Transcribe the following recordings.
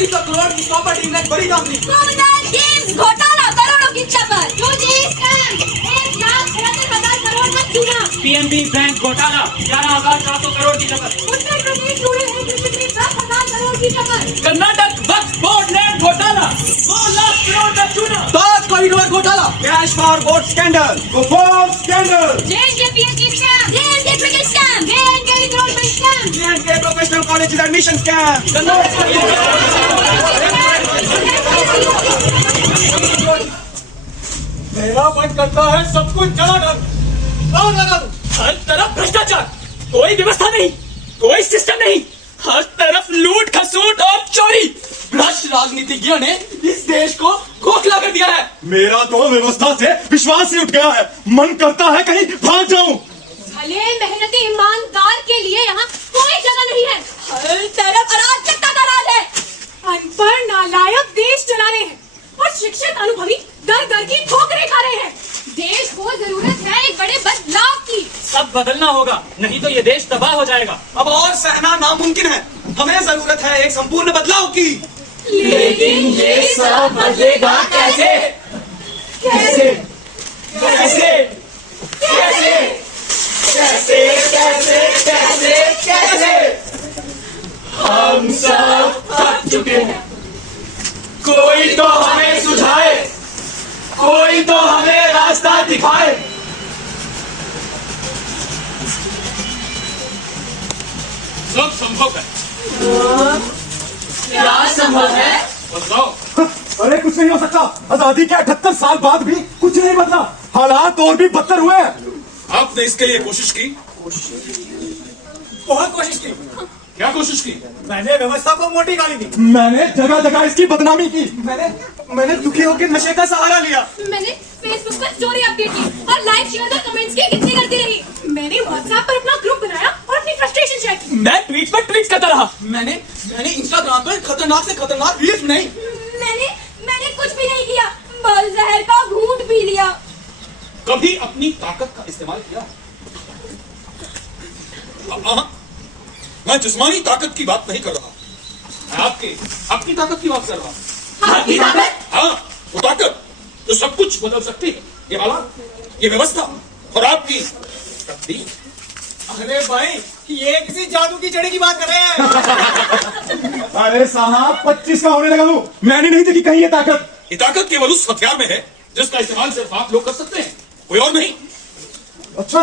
2500 करोड़ की प्रॉपर्टी में बड़ी नौकरी। कॉमनवेल्थ गेम्स घोटाला करोड़ों की खबर। 2G स्कैम 1,73,000 करोड़ का चूना। पीएनबी बैंक घोटाला 11,400 करोड़ की खबर। उत्तर प्रदेश रूरल एग्रीकल्चर में 10,000 करोड़ की खबर। कर्नाटक वक्फ बोर्ड लैंड घोटाला 2 लाख करोड़ का चूना। ताज कॉरिडोर घोटाला, कैश फॉर वोट स्कैंडल, गोफोर scandal, JNK PhD scam, JNK cricket scam, JNK recruitment scam, JNK professional college admission scam. मेरा मन करता है सब कुछ जला डालूं, हर तरफ भ्रष्टाचार, कोई व्यवस्था नहीं, कोई सिस्टम नहीं, हर तरफ लूट खसूट और चोरी। भ्रष्ट राजनीतिज्ञों ने इस देश को खोखला कर दिया है। मेरा तो व्यवस्था से विश्वास ही उठ गया है। मन करता है कहीं भाग जाऊं। भले मेहनती ईमानदार के लिए यहाँ कोई जगह नहीं है। हर तरफ अराजकता का राज है। अनपढ़ नालायक देश चला रहे हैं और शिक्षित अनुभवी दर दर की ठोकरें खा रहे हैं। देश को जरूरत है एक बड़े बदलाव की। सब बदलना होगा, नहीं तो ये देश तबाह हो जाएगा। अब और सहना नामुमकिन है। हमें जरूरत है एक संपूर्ण बदलाव की। लेकिन ये सब बदलेगा कैसे? कैसे? कैसे? कैसे? कैसे? कैसे? कैसे? कैसे? हम सब थक चुके हैं। कोई तो हमें सुझाए, कोई तो हमें रास्ता दिखाए। सब संभव है। क्या संभव है? बताओ। अरे कुछ नहीं हो सकता। आजादी के 78 साल बाद भी कुछ नहीं बदला। हालात और भी बदतर हुए हैं। आपने इसके लिए कोशिश की? बहुत कोशिश की। क्या कोशिश की? मैंने व्यवस्था को मोटी गाली दी। मैंने जगह जगह इसकी बदनामी की। मैंने दुखी होकर नशे का सहारा लिया। मैंने फेसबुक पर स्टोरी अपडेट की और लाइक शेयर और कमेंट्स की गिनती करती रही। मैंने व्हाट्सएप पर अपना ग्रुप बनाया और अपनी फ्रस्ट्रेशन शेयर की। मैं ट्वीट पर ट्वीट करता रहा। मैंने इंस्टाग्राम पर खतरनाक से खतरनाक रील्स बनाई। मैंने कुछ भी नहीं किया, बस जहर का घूंट पी लिया। कभी अपनी ताकत का इस्तेमाल किया? मैं जिस्मानी ताकत की बात नहीं कर रहा, मैं आपकी ताकत की बात कर रहा हूँ। आपकी ताकत? हाँ, वो ताकत जो सब कुछ बदल सकती है। ये हालात, ये व्यवस्था और आपकी तकदीर। अरे भाई, ये किसी जादू की जड़ी की बात कर रहे हैं। अरे साहब 25 का होने लगा हूँ। मैंने नहीं देखी कहीं ये ताकत। ये ताकत केवल उस हथियार में है जिसका इस्तेमाल सिर्फ आप लोग कर सकते हैं, कोई और नहीं। अच्छा,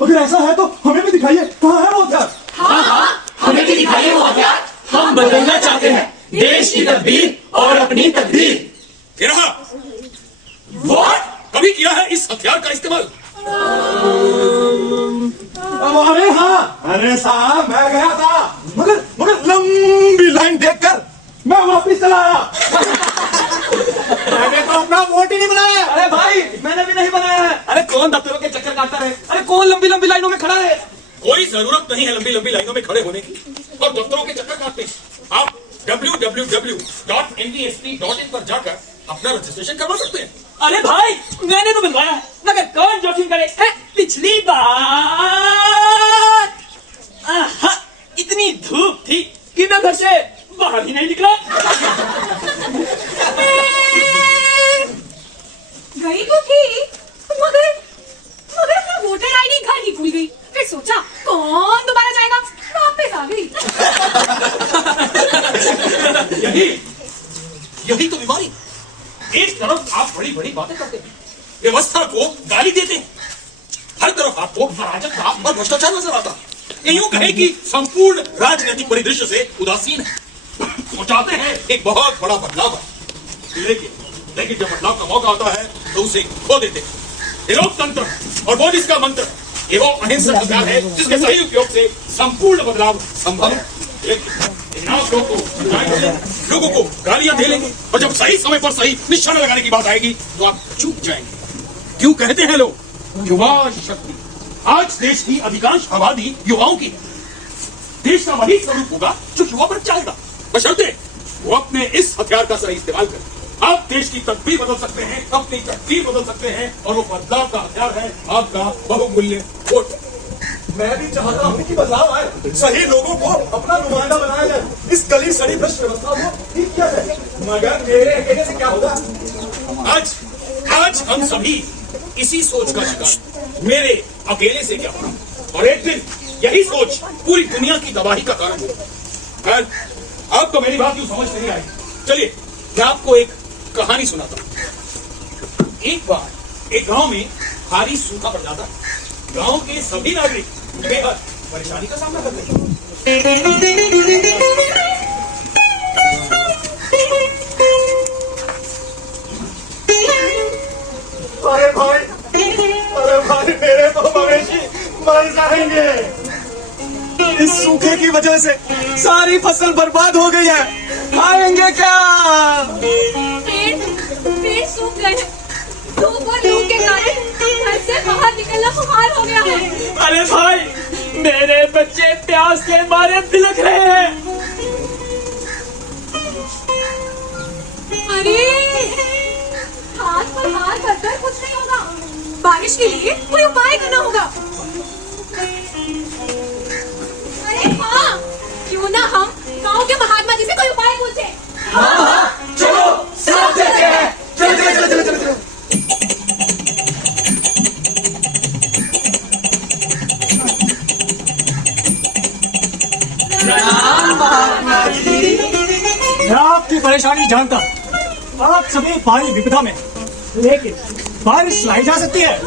अगर ऐसा है तो हमें भी दिखाइए, कहाँ है वो हथियार? हाँ, हमें भी दिखाइए वो हथियार। हम बदलना चाहते हैं देश की तकदीर और अपनी तकदीर। ये रहा। कभी किया है इस हथियार का इस्तेमाल? अरे हाँ, अरे साहब मैं गया था, मगर लंबी लाइन देखकर मैं वापिस चला आया। मैंने तो अपना वोट ही नहीं बनाया। अरे भाई, मैंने भी नहीं बनाया है। अरे कौन दफ्तरों के चक्कर काटता रहे? अरे कौन लंबी लंबी लाइनों में खड़ा है? कोई जरूरत नहीं है लंबी लंबी लाइनों में खड़े होने की और दफ्तरों के चक्कर काटने की। आप www.nvsp.in पर जाकर अपना रजिस्ट्रेशन करवा सकते हैं। अरे भाई, मैंने तो बनवाया है, मगर कौन जोखिम करे? पिछली बार इतनी धूप थी कि मैं घर से बाहर ही नहीं निकला। गई तो थी, मगर अपना वोटर आईडी घर ही भूल गई। फिर सोचा कौन दोबारा जाएगा, वापस आ गई। यही तो बीमारी। एक तरफ आप बड़ी बड़ी बातें करते हैं, व्यवस्था को गाली देते हैं, हर तरफ आपको अराजकता और भ्रष्टाचार नजर आता है। ये यूं कहे कि संपूर्ण राजनीतिक परिदृश्य से उदासीन है। वो चाहते हैं एक बहुत बड़ा बदलाव है, लेकिन जब बदलाव का मौका आता है तो उसे खो देते हैं। ये लोकतंत्र और वोट इसका मंत्र, ये वो अहिंसक हथियार है जिसके सही उपयोग से संपूर्ण बदलाव संभव है। लेकिन आप लोगों को गालियां दे लेंगे और जब सही समय पर सही निशाना लगाने की बात आएगी तो आप चूक जाएंगे। क्यों कहते हैं लोग युवा शक्ति? आज देश की अधिकांश आबादी युवाओं की है। देश का वही स्वरूप होगा जो युवा पर चलेगा, बशर्ते वो अपने इस हथियार का सही इस्तेमाल करें। आप देश की तकदीर बदल सकते हैं, अपनी तकदीर बदल सकते हैं और वो बदलाव का हथियार है आपका बहुमूल्य वोट। मैं भी चाहता हूँ कि बदलाव आए, सही लोगों को अपना नुमाइंदा बनाया जाए। इस गली सड़ी भ्रष्ट व्यवस्था को ठीक किया जाए, मगर मेरे अकेले से क्या होगा? आज हम सभी इसी सोच का शिकार, मेरे अकेले से क्या होगा, और एक दिन यही सोच पूरी दुनिया की तबाही का कारण होगा। खैर, आपको मेरी बात यूं समझ नहीं आई। चलिए मैं आपको एक कहानी सुनाता हूं। एक बार एक गांव में भारी सूखा पड़ जाता। गांव के सभी नागरिक बेहद परेशानी का सामना करते हैं। अरे भाई मेरे तो मवेशी मर जाएंगे। इस सूखे की वजह से सारी फसल बर्बाद हो गई है, खाएंगे क्या? पेड़ सूख गए हैं। धूप और लू के कारण घर से बाहर निकलना मुहाल हो गया है। अरे भाई, मेरे बच्चे प्यास के मारे बिलख रहे हैं। अरे हाथ पर हाथ कर कुछ नहीं होगा। बारिश के लिए कोई उपाय करना होगा। अरे हाँ, क्यों ना हम गांव के महात्मा जी से कोई उपाय पूछे। चलो साथ देते हैं। चलो। मैं आपकी परेशानी जानता हूं। आप सभी भारी विपदा में, लेकिन बारिश लाई जा सकती है,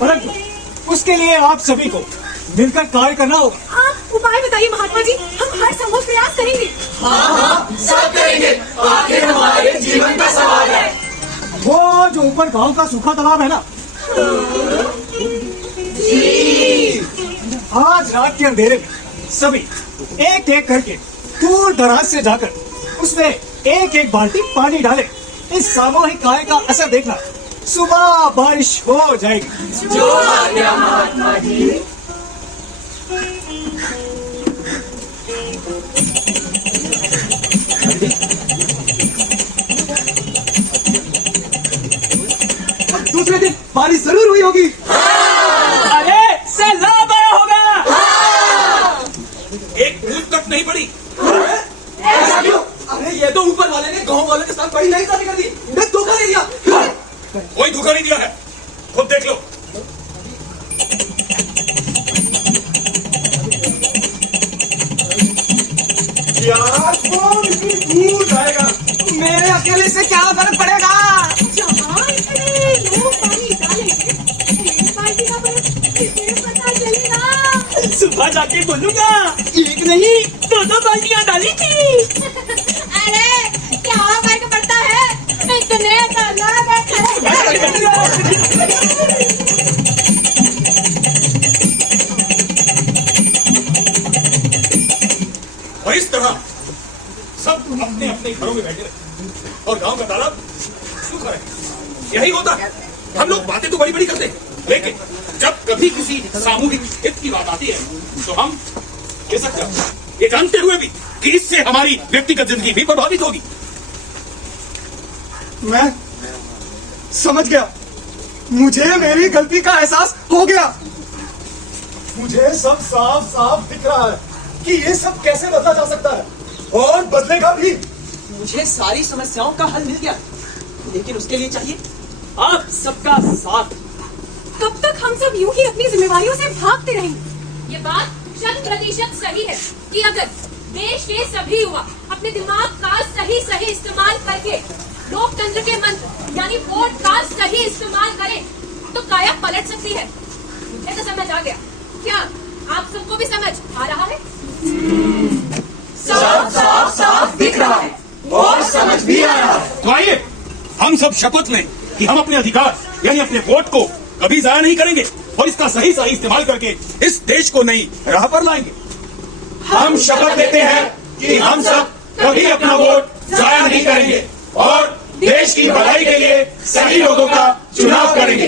परंतु उसके लिए आप सभी को मिलकर कार्य करना होगा। आप उपाय बताइए महात्मा जी, हम हर संभव प्रयास करेंगे। सब करेंगे, आखिर हमारे जीवन का सवाल है। वो जो ऊपर गांव का सूखा तालाब है ना, आज रात के अंधेरे में सभी एक एक करके दूर दराज से जाकर उसमें एक एक बाल्टी पानी डाले। इस सामूहिक कार्य का असर देखना, सुबह बारिश हो जाएगी। जो आज्ञा महात्मा जी। दूसरे दिन बारिश जरूर हुई होगी। अरे सैलाब आया होगा। एक बूंद तक नहीं पड़ी। ऐसा क्यों? अरे ये तो ऊपर वाले ने गांव वालों के साथ बड़ी नई शादी कर दी। मैं धोखा दे दिया। कोई धोखा नहीं दिया है, खुद देख लो। यार कौन इतनी दूर जाएगा? मेरे अकेले से क्या फर्क पड़ेगा? जहाँ इतने लोग पानी डालेंगे, एक बाल्टी का फर्क किसे पता चलेगा। सुबह जाके बोलूंगा, एक नहीं दो बाल्टियां डाली थी। अरे क्या फर्क पड़ता है, इतने तालाब और इस तरह सब अपने अपने घरों में बैठे रहे और गांव का तालाब सूखा रहे। यही होता है। हम लोग बातें तो बड़ी बड़ी करते हैं, लेकिन जब कभी किसी सामूहिक हित की बात आती है तो हम ये सब करते हैं, ये जानते हुए भी कि इससे हमारी व्यक्तिगत जिंदगी भी प्रभावित होगी। मैं समझ गया, मुझे मेरी गलती का एहसास हो गया। मुझे सब साफ साफ दिख रहा है कि ये सब कैसे बदला जा सकता है, और बदलेगा भी। मुझे सारी समस्याओं का हल मिल गया, लेकिन उसके लिए चाहिए आप सबका साथ। कब तक हम सब यूं ही अपनी जिम्मेवारियों से भागते रहेंगे? ये बात 100% सही है कि अगर देश के सभी युवा अपने दिमाग का सही इस्तेमाल करके लोकतंत्र के मंत्र यानी वोट का सही इस्तेमाल करें तो काया पलट सकती है। मुझे तो समझ आ गया। क्या आप सबको भी समझ आ रहा है? साफ दिख रहा है और समझ भी आ रहा है। तो आइए हम सब शपथ लें कि हम अपने अधिकार यानी अपने वोट को कभी जाया नहीं करेंगे और इसका सही इस्तेमाल करके इस देश को नई राह पर लाएंगे। हम शपथ लेते हैं कि हम सब कभी अपना वोट जाया नहीं करेंगे और देश की भलाई के लिए सही लोगों का चुनाव करेंगे।